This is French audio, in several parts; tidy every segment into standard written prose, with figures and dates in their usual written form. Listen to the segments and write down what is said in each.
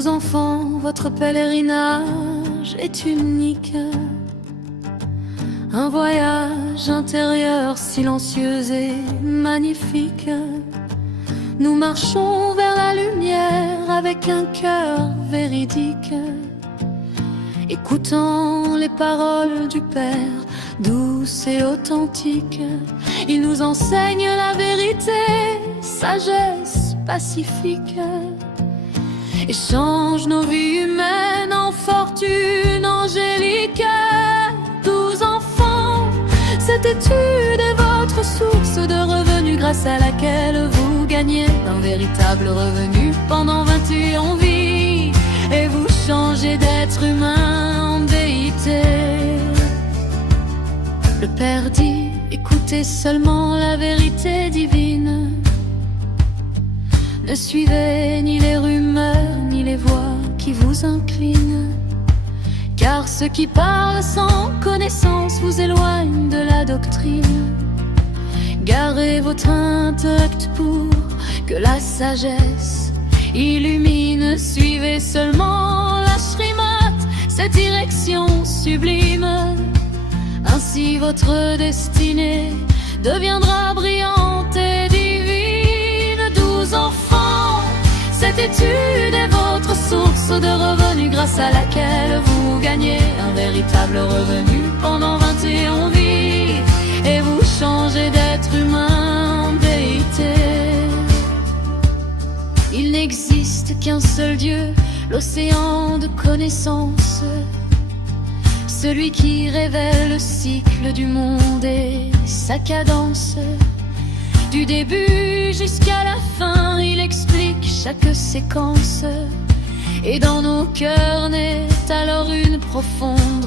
12 enfants, votre pèlerinage est unique. Un voyage intérieur silencieux et magnifique. Nous marchons vers la lumière avec un cœur véridique, écoutant les paroles du Père, douces et authentiques. Il nous enseigne la vérité, sagesse pacifique, et change nos vies humaines en fortune angélique. 12 enfants, cette étude est votre source de revenus grâce à laquelle vous gagnez un véritable revenu pendant 21 vies, et vous changez d'être humain en déité. Le Père dit, écoutez seulement la vérité divine. Ne suivez ni les rumeurs, ni les voix qui vous inclinent, car ceux qui parlent sans connaissance vous éloignent de la doctrine. Garez votre intellect pour que la sagesse illumine. Suivez seulement la Shrimat, cette direction sublime. Ainsi votre destinée deviendra brillante et divine. 12 enfants, cette étude est votre source de revenus grâce à laquelle vous gagnez un véritable revenu pendant 21 vies, et vous changez d'être humain en déité. Il n'existe qu'un seul Dieu, l'océan de connaissances, celui qui révèle le cycle du monde et sa cadence. Du début jusqu'à la fin, il explique chaque séquence, et dans nos cœurs naît alors une profonde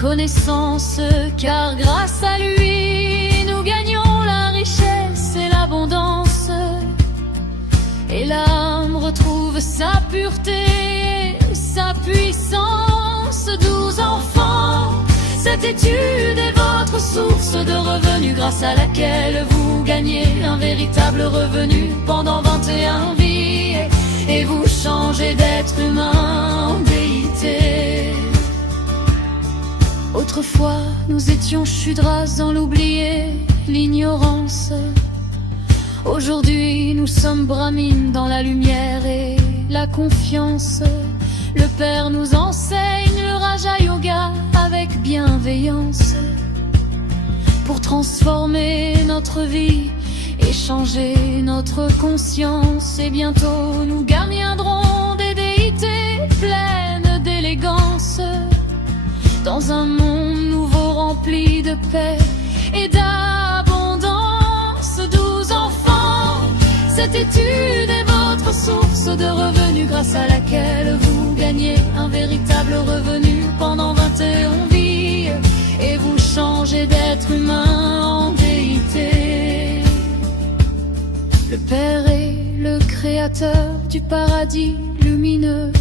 connaissance, car grâce à lui, nous gagnons la richesse et l'abondance, et l'âme retrouve sa pureté, sa puissance. 12 enfants, cette étude est votre source de revenus grâce à laquelle vous gagnez un véritable revenu pendant 21 vies, et vous changez d'être humain en déité. Autrefois, nous étions Shudras dans l'oublié, l'ignorance. Aujourd'hui, nous sommes Brahmines dans la lumière et la confiance. Le Père nous enseigne le Raja Yoga avec bienveillance, pour transformer notre vie et changer notre conscience. Et bientôt nous gagnerons des déités pleines d'élégance, dans un monde nouveau rempli de paix et d'abondance. 12 enfants, cette étude est votre source de revenus grâce à laquelle vous gagnez un véritable revenu pendant 21 vies, et vous changez d'être humain en déité. Le Père est le créateur du paradis lumineux.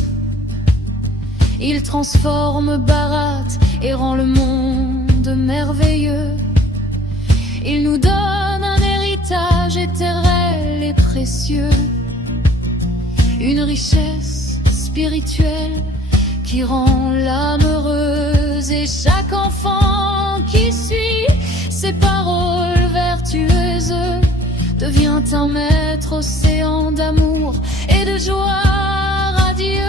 Il transforme Bharat et rend le monde merveilleux. Il nous donne un héritage éternel et précieux, une richesse spirituelle qui rend l'âme heureuse. Et chaque enfant qui suit ses paroles vertueuses devient un maître océan d'amour et de joie radieuse.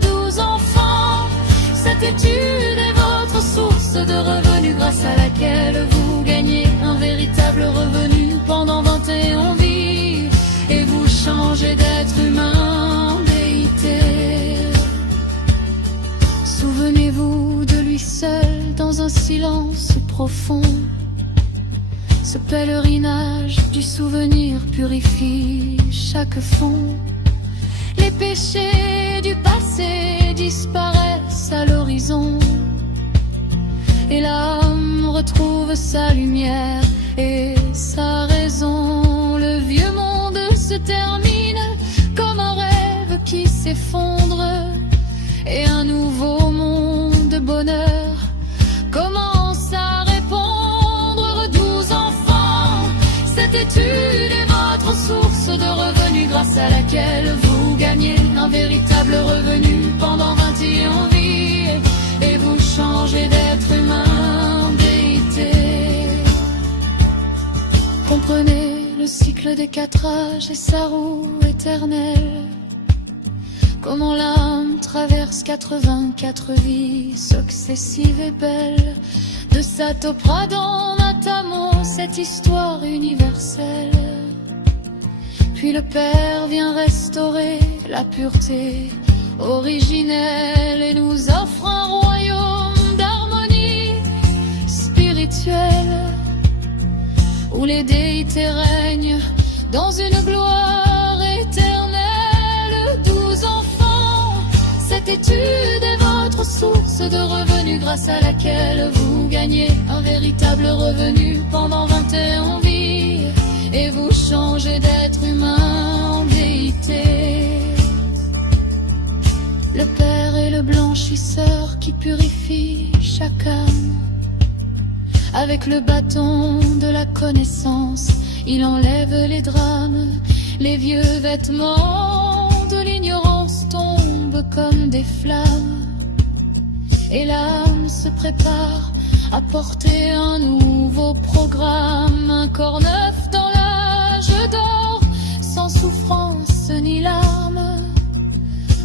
12 enfants, cette étude est votre source de revenus grâce à laquelle vous gagnez un véritable revenu pendant 21 vies, et vous changez d'être humain en déité. Souvenez-vous de lui seul dans un silence profond. Ce pèlerinage du souvenir purifie chaque fond. Les péchés du passé disparaissent à l'horizon, et l'âme retrouve sa lumière et sa raison. Le vieux monde se termine comme un rêve qui s'effondre, et un nouveau monde de bonheur commence à répondre. 12 enfants, cette étude est votre source de revenus grâce à laquelle vous gagnez un un véritable revenu pendant 21 vies, et vous changez d'être humain, déité. Comprenez le cycle des 4 âges et sa roue éternelle. Comment l'âme traverse 84 vies successives et belles. De Satopradon à Tamon, cette histoire universelle. Puis le Père vient restaurer la pureté originelle et nous offre un royaume d'harmonie spirituelle, où les déités règnent dans une gloire éternelle. 12 enfants, cette étude est votre source de revenus grâce à laquelle vous gagnez un véritable revenu pendant 21 vies, et vous changez d'être humain en déité. Le Père est le blanchisseur qui purifie chaque âme. Avec le bâton de la connaissance, il enlève les drames. Les vieux vêtements de l'ignorance tombent comme des flammes, et l'âme se prépare à porter un nouveau programme. Un corps neuf dans l'âge d'or, sans souffrance ni larmes,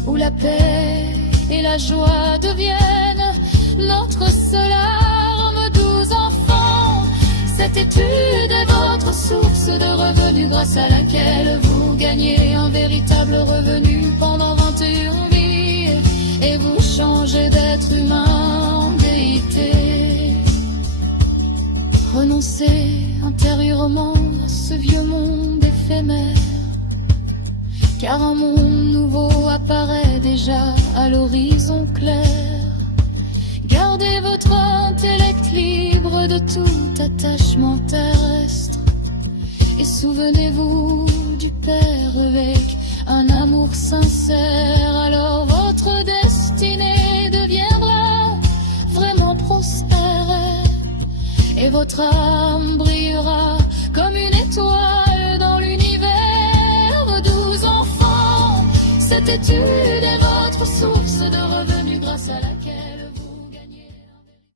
où la paix et la joie deviennent notre seule arme. 12 enfants, cette étude est votre source de revenus grâce à laquelle vous gagnez un véritable revenu pendant 21 vies, et vous changez d'être humain en déité. Renoncez intérieurement à ce vieux monde éphémère, car un monde nouveau apparaît déjà à l'horizon clair. Gardez votre intellect libre de tout attachement terrestre, et souvenez-vous du Père avec un amour sincère. Alors votre destinée deviendra vraiment prospère, et votre âme brillera comme une étoile dans l'univers. 12 enfants, cette étude est votre source de revenus